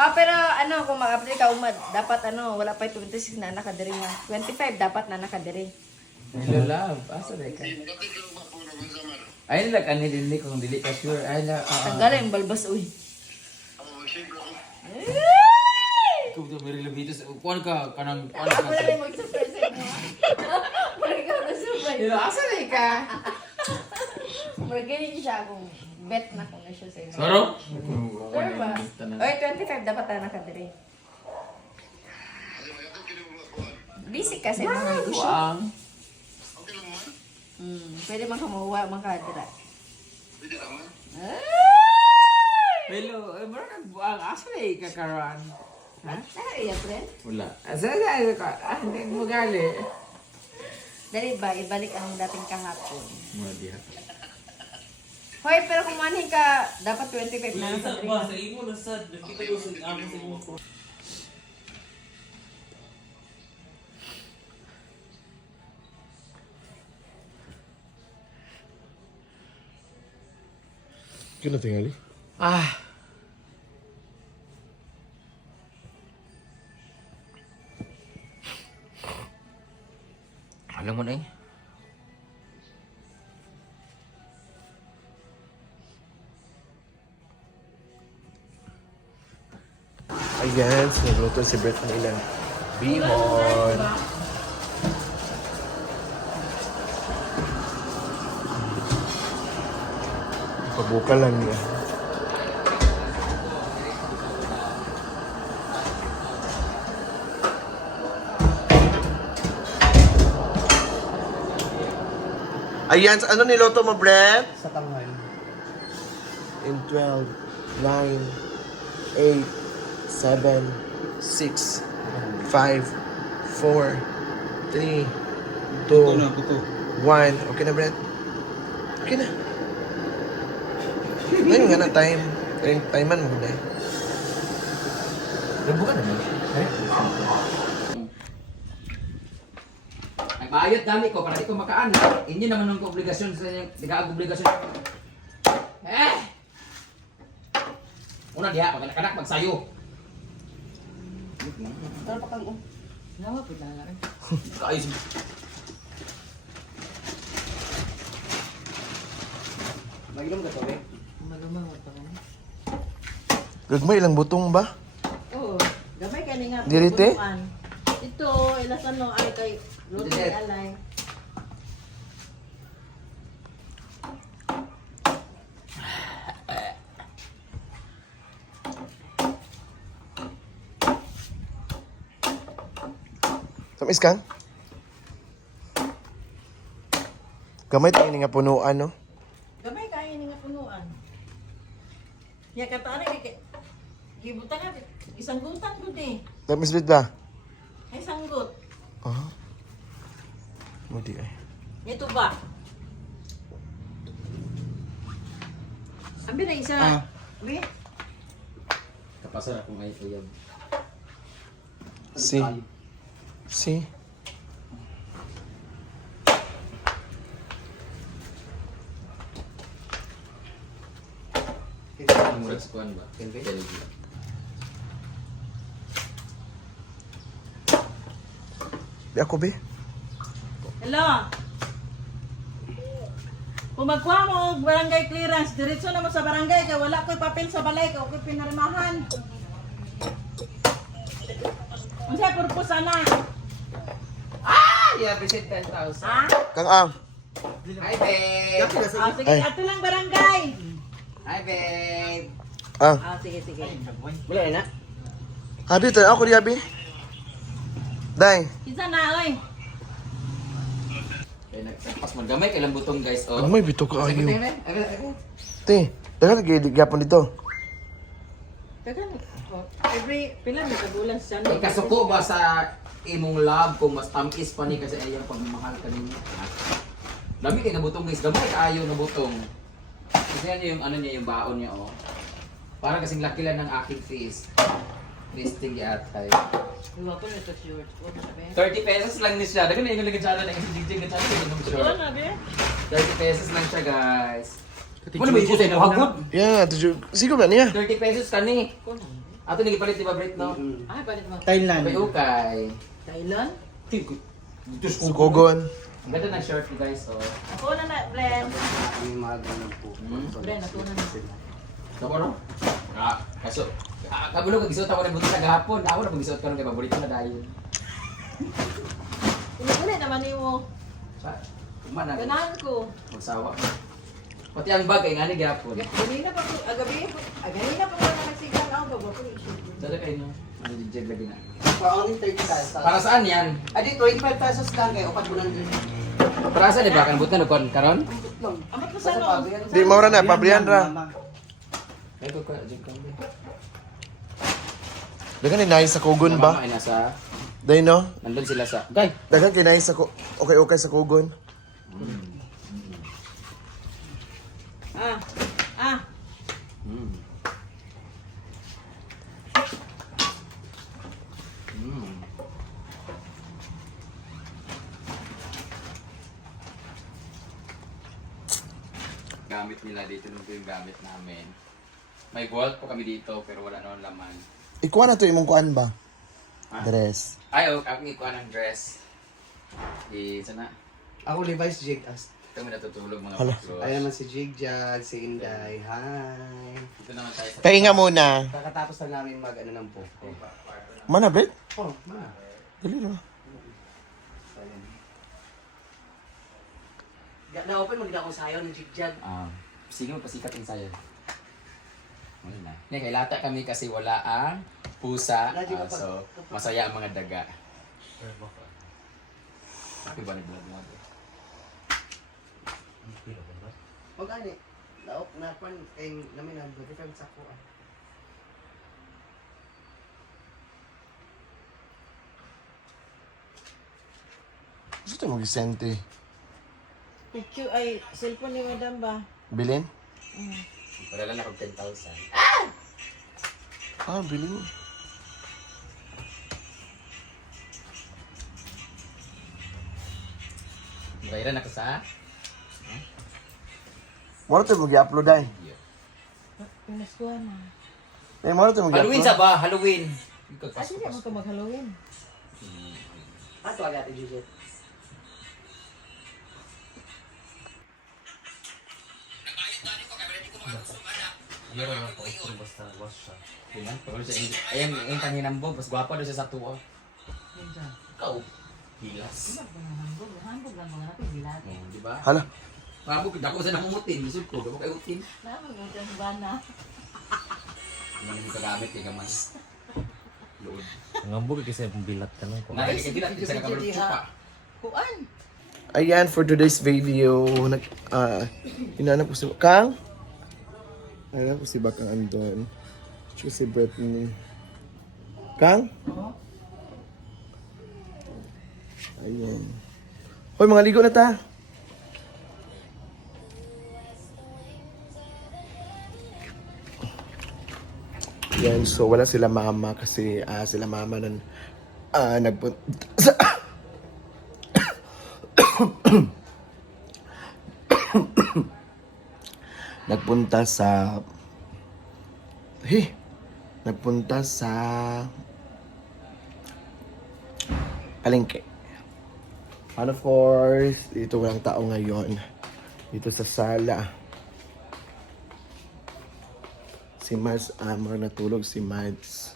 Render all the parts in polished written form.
Pero ano, kung mag-apply ka umad, dapat ano, wala pa 26 na nakadiri nga. 25 dapat na nakadiri. Hello, love. Asa na ka? Ay, nila ka nilili kung dili ka sure. Ay, na. Tanggalin yung balbas, uy. Ikaw ito, may relabitos. Kuhan ka, kanang, kuhan Ako na ka. rin mag-surprise sa mo. Parang ikaw na-surprise. Hello, asa na ka? Magaling siya kung bet na kung na siya sa inyo. Saro? Sure ba? Oy, 25 dapat na nakadiri. Busy kasi mga negosyo. Buang. Pwede man kamawa, makadira. Hello, meron nagbuang. Asa na ka, Karan? Ha? Nakariya, friend? Wala. Asa na ka? Hindi mo gali. Dali ba, ibalik ang dating kahapon. Mga diha. Hoy, pero kung manhin ka, dapat 25 na Sa nakadiri. ba, sa imo na sad. Nakita ko sa amo sa imo ko. Kena tingali. Ah. Alam mo na eh. Ayan, sinagluto si Brett ng ilang bihon. Pabuka lang niya. Ayan, ano niloto mo, Brett? Sa tanghal. In 12, 9, 8, 7, 6, 5, 4, 3, 2, 1. Okay na, Brett? Okay na. Ngayon nga na time. Timean mo na. Nagbuka na ba? Nagbayad dami ko para di ko makaan. Inyo naman ang obligasyon sa inyo. Digaag obligasyon. Eh! Una diha, pag magsayo. Pero pa kang Nawa po na rin. Ayos mo. Mag-inom ka to, eh? malumang mo to. Gagmay ilang butong ba? Oo, gamay ka nga. Dirite? punuan. Ito, ilas ano, ay kay Rudy Dirite. Alay. Tamis kang? Gamay tayo nga punuan, no? Gamay ka ini nga punuan. Ya katana kay gibutan nga isang gutan gud eh. Tamis bit ba? Ay sanggut. Oh. Mudi ay. Ito ba? Ambi na isa. Ambi. Kapasan ako ngayon ko yan. Si. Si. Murag sa kuhan ba? Telegram. Di ako, be. Hello. Kung magkuha mo og barangay clearance, diretso na mo sa barangay kay wala ko'y papel sa balay kay ko'y pinarmahan. Unsay purpose ana? Ah! Yeah, visit 10,000. Ha? Kang Ang. Hi, babe! Ah, sige, Ay. ato lang barangay. Hi, babe! Ang. Ah, sige, sige. Wala na? Abi, tayo ako di Abi. Day. Kinsa na oy? Eh, nagpas maggamay kailang butong, guys. Oh. Ang may bito ka Sige, ayo. tingnan, eh. Te, dagan gapon dito. Dagan. Every pila ni kabulan sa May kasuko ba sa imong love kung mas tamis pa ni kasi ayang pagmamahal ka ninyo? Dami kayo na butong, guys. Gamay kaayo na butong. Kasi yan yung ano niya, yung baon niya, oh. Parang kasing laki lang ng aking face. Listing yata yun. Iwa ko nito short. Ano sabi? 30 pesos lang ni siya. Dagan na yung nagkachana na yung jigjig na channel. Yung short. na be? 30 pesos lang siya, guys. Wala may ikot ay nawagod. Yeah, tuju. Siguro ba niya? 30 pesos ka ni. Ato nang ipalit di ba Brit no? Ah, palit mo. Thailand. Okay. Thailand? Diyos ko. Sukogon. Ang ganda ng shirt ni guys, so. Ako na na, Bren. Yung mga ganun po. Bren, ako na na. Ako no? Kaso, kabulog, kag-isuot ako ng buti na gahapon. Ako na mag-isuot karon kay paborito na dahil. Pinagulay naman mo. Sa, kumana. Ganahan ko. Magsawa. Pati ang bag, ay nga ni gahapon. Ganina pa ko, ganina pa ko na nagsigang ako, baba ko issue. Dada kayo no? Ano yung jag lagi na? For only 30 pesos. Para saan yan? Adi, 25 pesos lang kayo. Upat mo lang din. Para saan di ba? Kanabot na nukon karon? Lang. Amat mo Basta sa no? pabrihan. Di, maura na, pabrihan ra. Ay, ko jag kami. Dagan ni nice sa Kugon ba? Ay nasa, Day no? nandun sila sa, Gay! Dagan kinay sa okay sa Kugon. Ah, Mm. Mm. Gamit nila dito nung yung gamit namin. May gold po kami dito pero wala naman laman. Ikuha na to imong kuan ba? Ah. Dress. Ay, oh, ako ikuha ng dress. Sana, Ako Levi's Jig. kami natutulog mga Hala. baklos. Ayan naman si Jigjag, si Inday. Hi. Dito naman tayo sa... Pahinga muna. Kakatapos lang namin mag ano ng po. Mana, Brit? Oh, ma. Dali na. Na-open maganda akong sayaw ng Jigjag. Sige mo, pasikat yung sayo. Wala na. Kay lata kami kasi wala ang pusa. So, masaya ang mga daga. Happy ba nag-vlog mo? O gani. Na pan kay namin ang different sa ko. Gusto tayo mag-isente. picture ay cellphone ni Madam ba? Bilin? Wala lang ako 10,000. Ah, bilin. Bayaran ako sa... Mara tayo mag-upload ay. Pinaskuhan na. Eh, mara tayo Halloween mag-upload. sa ba? Halloween! Ah, hindi mo ito mag-Halloween. Ato agad ati Jigjag. Ayan, yung tanginambog. Mas gwapa doon siya sa tuwa. Ikaw. Hilas. Hambog lang mga natin, bilat. Di ba? Hala. Hambog, dako sa namumutin. Bisod ko, dako kayo utin. Naman mo dyan sa bana. Ano yung kagamit kay gamay? Lood. Ngambog kasi yung bilat ka nung ko. Nakikita kita sa kamarot chupa. Kuan. Ayan, for today's video, hinanap ko si Kang. Hinanap ko si Bakang andon. Tsaka si Brittany. Kang? Ayan. Hoy, mga ligo na ta. Yan, so wala sila mama kasi sila mama nun nagpunta sa nagpunta sa nagpunta sa palengke. And of course, dito walang tao ngayon. Dito sa sala. Si Mads, mga natulog si Mads.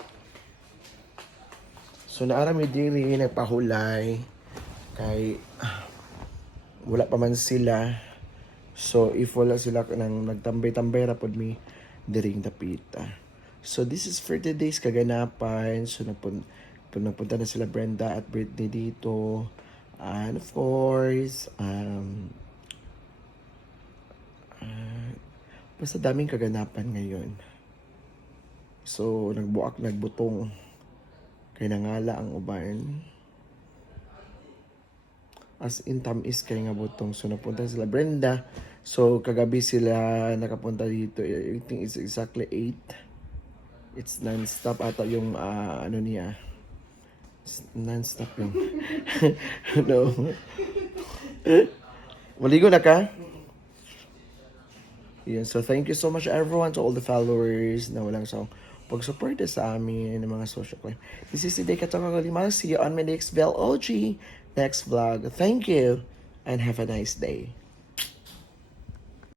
So naarami diri, nagpahulay. Kay wala pa man sila. So if wala sila nang nagtambay-tambay ra pod mi diring tapita. So this is for today's kaganapan. So nagpunta na sila Brenda at Britney dito. And of course, basta daming kaganapan ngayon. So nagbutong kay nangala ang uban. As in tamis kay nga butong. So napunta sila Brenda. So kagabi sila nakapunta dito. I think it's exactly 8. It's non-stop ata yung ano niya. Non-stop yung no. Maligo na ka? Yeah, so thank you so much everyone to all the followers na walang sawang pag-support sa amin ng mga social club. This is the day Katokagalimal. See you on my next vlog. Next vlog. Thank you and have a nice day.